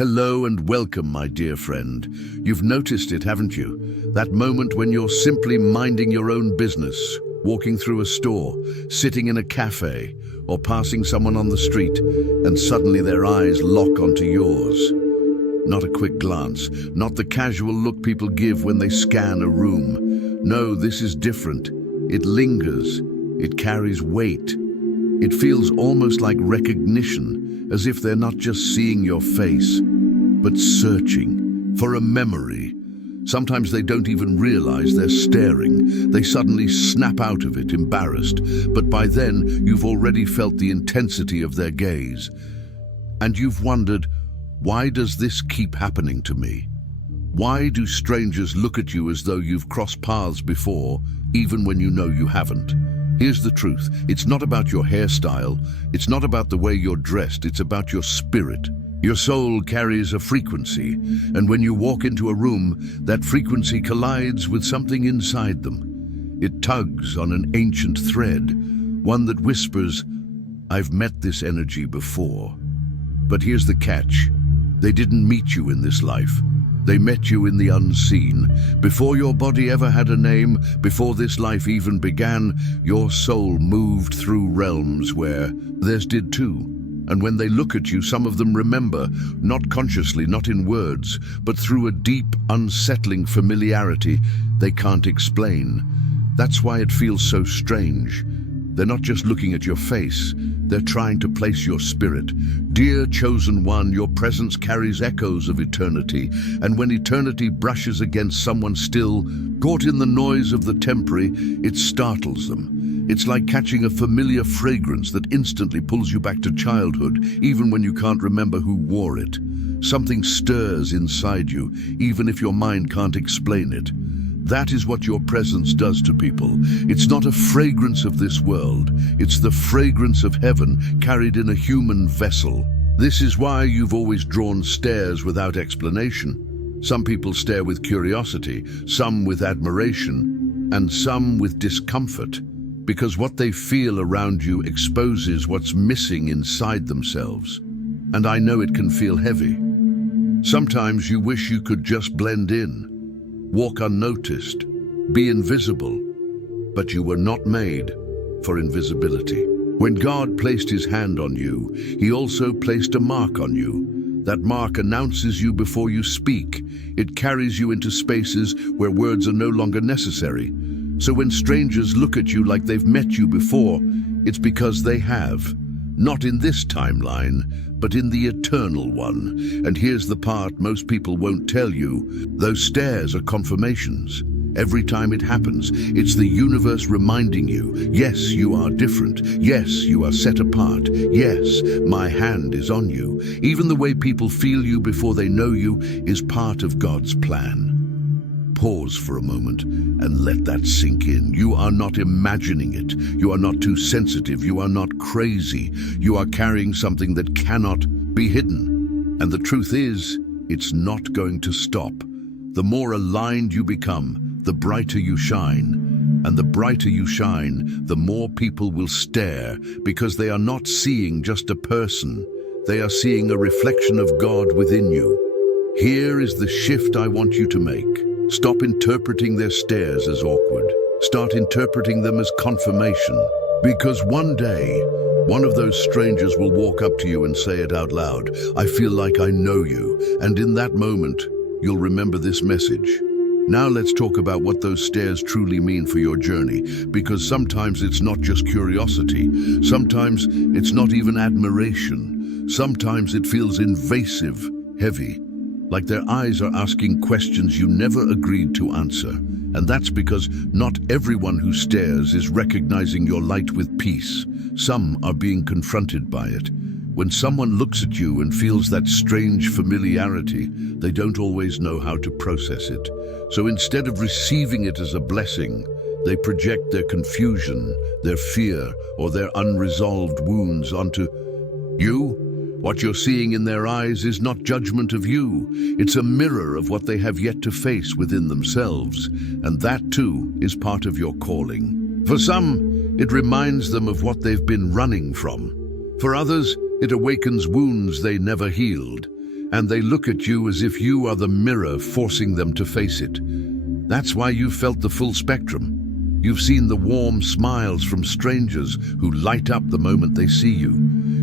Hello and welcome, my dear friend. You've noticed it, haven't you? That moment when you're simply minding your own business, walking through a store, sitting in a cafe, or passing someone on the street, and suddenly their eyes lock onto yours. Not a quick glance, not the casual look people give when they scan a room. No, this is different. It lingers. It carries weight. It feels almost like recognition, as if they're not just seeing your face, but searching for a memory. Sometimes they don't even realize they're staring. They suddenly snap out of it, embarrassed. But by then, you've already felt the intensity of their gaze. And you've wondered, why does this keep happening to me? Why do strangers look at you as though you've crossed paths before, even when you know you haven't? Here's the truth. It's not about your hairstyle. It's not about the way you're dressed. It's about your spirit. Your soul carries a frequency, and when you walk into a room, that frequency collides with something inside them. It tugs on an ancient thread, one that whispers, "I've met this energy before." But here's the catch. They didn't meet you in this life. They met you in the unseen. Before your body ever had a name, before this life even began, your soul moved through realms where theirs did too. And when they look at you, some of them remember, not consciously, not in words, but through a deep, unsettling familiarity they can't explain. That's why it feels so strange. They're not just looking at your face, they're trying to place your spirit. Dear chosen one, your presence carries echoes of eternity, and when eternity brushes against someone still, caught in the noise of the temporary, it startles them. It's like catching a familiar fragrance that instantly pulls you back to childhood, even when you can't remember who wore it. Something stirs inside you, even if your mind can't explain it. That is what your presence does to people. It's not a fragrance of this world. It's the fragrance of heaven carried in a human vessel. This is why you've always drawn stares without explanation. Some people stare with curiosity, some with admiration, and some with discomfort, because what they feel around you exposes what's missing inside themselves. And I know it can feel heavy. Sometimes you wish you could just blend in, walk unnoticed, be invisible, but you were not made for invisibility. When God placed his hand on you, he also placed a mark on you. That mark announces you before you speak. It carries you into spaces where words are no longer necessary. So when strangers look at you like they've met you before, it's because they have. Not in this timeline, but in the eternal one. And here's the part most people won't tell you. Those stares are confirmations. Every time it happens, it's the universe reminding you, yes, you are different. Yes, you are set apart. Yes, my hand is on you. Even the way people feel you before they know you is part of God's plan. Pause for a moment and let that sink in. You are not imagining it. You are not too sensitive. You are not crazy. You are carrying something that cannot be hidden. And the truth is, it's not going to stop. The more aligned you become, the brighter you shine. And the brighter you shine, the more people will stare, because they are not seeing just a person. They are seeing a reflection of God within you. Here is the shift I want you to make. Stop interpreting their stares as awkward. Start interpreting them as confirmation. Because one day, one of those strangers will walk up to you and say it out loud. I feel like I know you. And in that moment, you'll remember this message. Now let's talk about what those stares truly mean for your journey. Because sometimes it's not just curiosity. Sometimes it's not even admiration. Sometimes it feels invasive, heavy. Like their eyes are asking questions you never agreed to answer. And that's because not everyone who stares is recognizing your light with peace. Some are being confronted by it. When someone looks at you and feels that strange familiarity, they don't always know how to process it. So instead of receiving it as a blessing, they project their confusion, their fear, or their unresolved wounds onto you. What you're seeing in their eyes is not judgment of you. It's a mirror of what they have yet to face within themselves. And that too is part of your calling. For some, it reminds them of what they've been running from. For others, it awakens wounds they never healed. and they look at you as if you are the mirror forcing them to face it. That's why you've felt the full spectrum. You've seen the warm smiles from strangers who light up the moment they see you.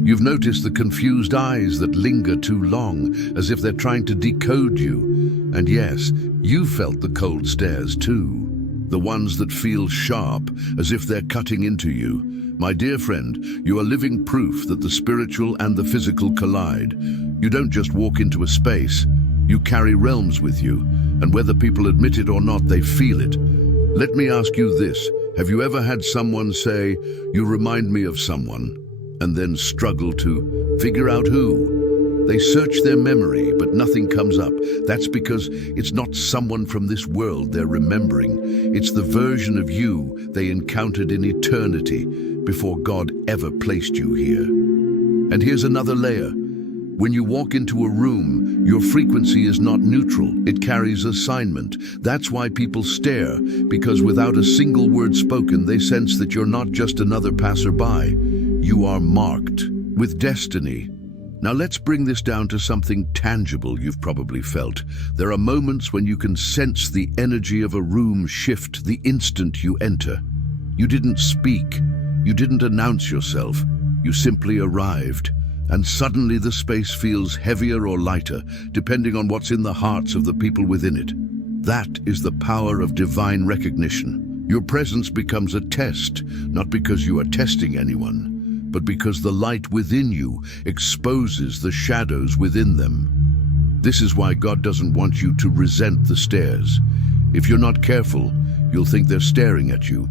You've noticed the confused eyes that linger too long, as if they're trying to decode you. And yes, you've felt the cold stares too. The ones that feel sharp, as if they're cutting into you. My dear friend, you are living proof that the spiritual and the physical collide. You don't just walk into a space, you carry realms with you, and whether people admit it or not, they feel it. Let me ask you this, have you ever had someone say, "You remind me of someone," and then struggle to figure out who? They search their memory, but nothing comes up. That's because it's not someone from this world they're remembering. It's the version of you they encountered in eternity before God ever placed you here. And here's another layer. When you walk into a room, your frequency is not neutral. It carries assignment. That's why people stare, because without a single word spoken, they sense that you're not just another passerby. You are marked with destiny. Now let's bring this down to something tangible you've probably felt. There are moments when you can sense the energy of a room shift the instant you enter. You didn't speak, you didn't announce yourself, you simply arrived. And suddenly the space feels heavier or lighter, depending on what's in the hearts of the people within it. That is the power of divine recognition. Your presence becomes a test, not because you are testing anyone, but because the light within you exposes the shadows within them. This is why God doesn't want you to resent the stares. If you're not careful, you'll think they're staring at you.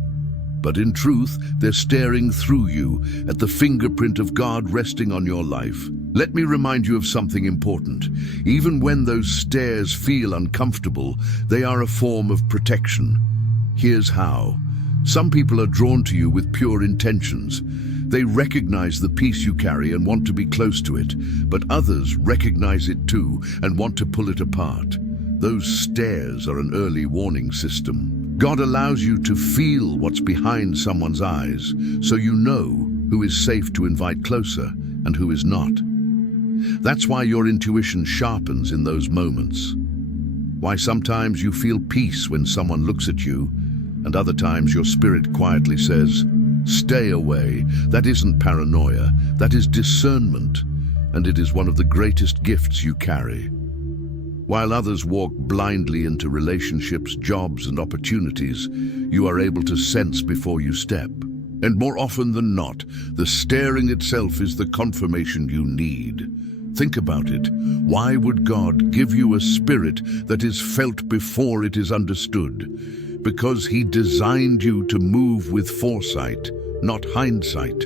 But in truth, they're staring through you at the fingerprint of God resting on your life. Let me remind you of something important. Even when those stares feel uncomfortable, they are a form of protection. Here's how. Some people are drawn to you with pure intentions. They recognize the peace you carry and want to be close to it, but others recognize it too and want to pull it apart. Those stares are an early warning system. God allows you to feel what's behind someone's eyes, so you know who is safe to invite closer and who is not. That's why your intuition sharpens in those moments. Why sometimes you feel peace when someone looks at you, and other times your spirit quietly says, "Stay away." That isn't paranoia, that is discernment, and it is one of the greatest gifts you carry. While others walk blindly into relationships, jobs, and opportunities, you are able to sense before you step. And more often than not, the staring itself is the confirmation you need. Think about it. Why would God give you a spirit that is felt before it is understood? Because He designed you to move with foresight, not hindsight.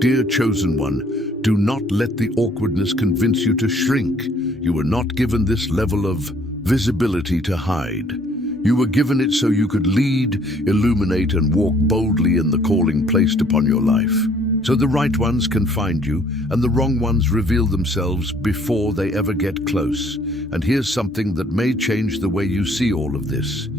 Dear chosen one, do not let the awkwardness convince you to shrink. You were not given this level of visibility to hide. You were given it so you could lead, illuminate, and walk boldly in the calling placed upon your life. So the right ones can find you, and the wrong ones reveal themselves before they ever get close. And here's something that may change the way you see all of this.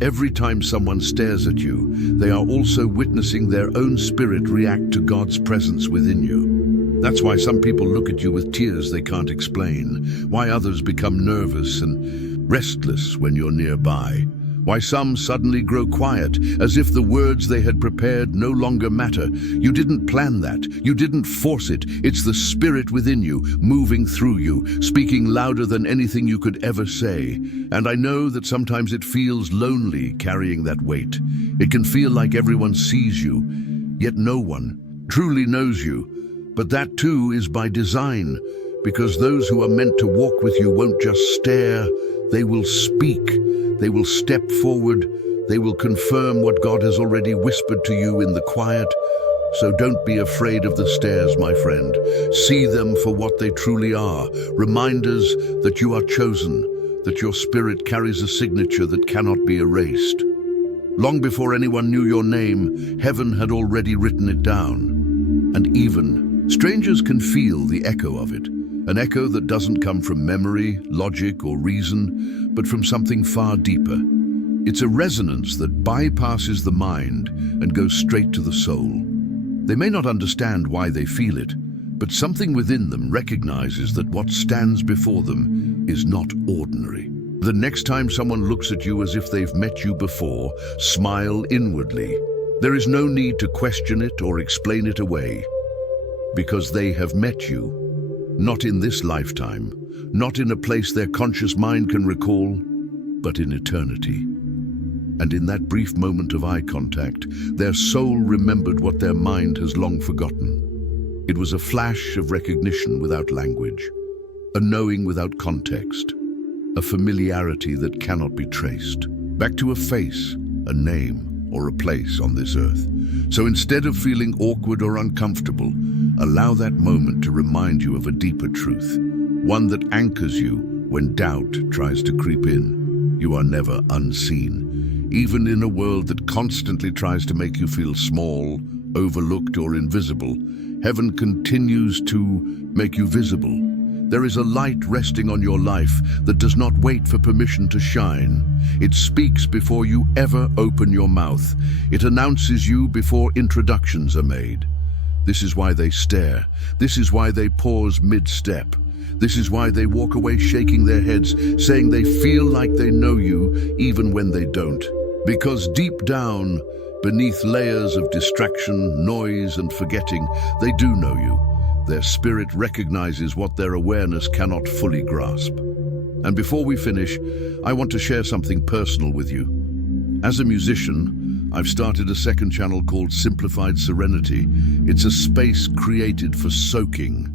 Every time someone stares at you, they are also witnessing their own spirit react to God's presence within you. That's why some people look at you with tears they can't explain, why others become nervous and restless when you're nearby, why some suddenly grow quiet, as if the words they had prepared no longer matter. You didn't plan that. You didn't force it. It's the spirit within you, moving through you, speaking louder than anything you could ever say. And I know that sometimes it feels lonely carrying that weight. It can feel like everyone sees you, yet no one truly knows you. But that too is by design, because those who are meant to walk with you won't just stare, they will speak. They will step forward. They will confirm what God has already whispered to you in the quiet. So don't be afraid of the stares, my friend. See them for what they truly are. Reminders that you are chosen, that your spirit carries a signature that cannot be erased. Long before anyone knew your name, heaven had already written it down. And even strangers can feel the echo of it. An echo that doesn't come from memory, logic, or reason, but from something far deeper. It's a resonance that bypasses the mind and goes straight to the soul. They may not understand why they feel it, But something within them recognizes that what stands before them is not ordinary. The next time someone looks at you as if they've met you before, smile inwardly. There is no need to question it or explain it away, because they have met you, not in this lifetime, not in a place their conscious mind can recall, but in eternity. And in that brief moment of eye contact, their soul remembered what their mind has long forgotten. It was a flash of recognition without language, a knowing without context, a familiarity that cannot be traced, back to a face, a name, or a place on this earth. So instead of feeling awkward or uncomfortable, allow that moment to remind you of a deeper truth, one that anchors you when doubt tries to creep in. You are never unseen. Even in a world that constantly tries to make you feel small, overlooked, or invisible, heaven continues to make you visible. There is a light resting on your life that does not wait for permission to shine. It speaks before you ever open your mouth. It announces you before introductions are made. This is why they stare. This is why they pause mid-step. This is why they walk away shaking their heads, saying they feel like they know you even when they don't. Because deep down, beneath layers of distraction, noise, and forgetting, they do know you. Their spirit recognizes what their awareness cannot fully grasp. And before we finish, I want to share something personal with you. As a musician, I've started a second channel called Simplified Serenity. It's a space created for soaking,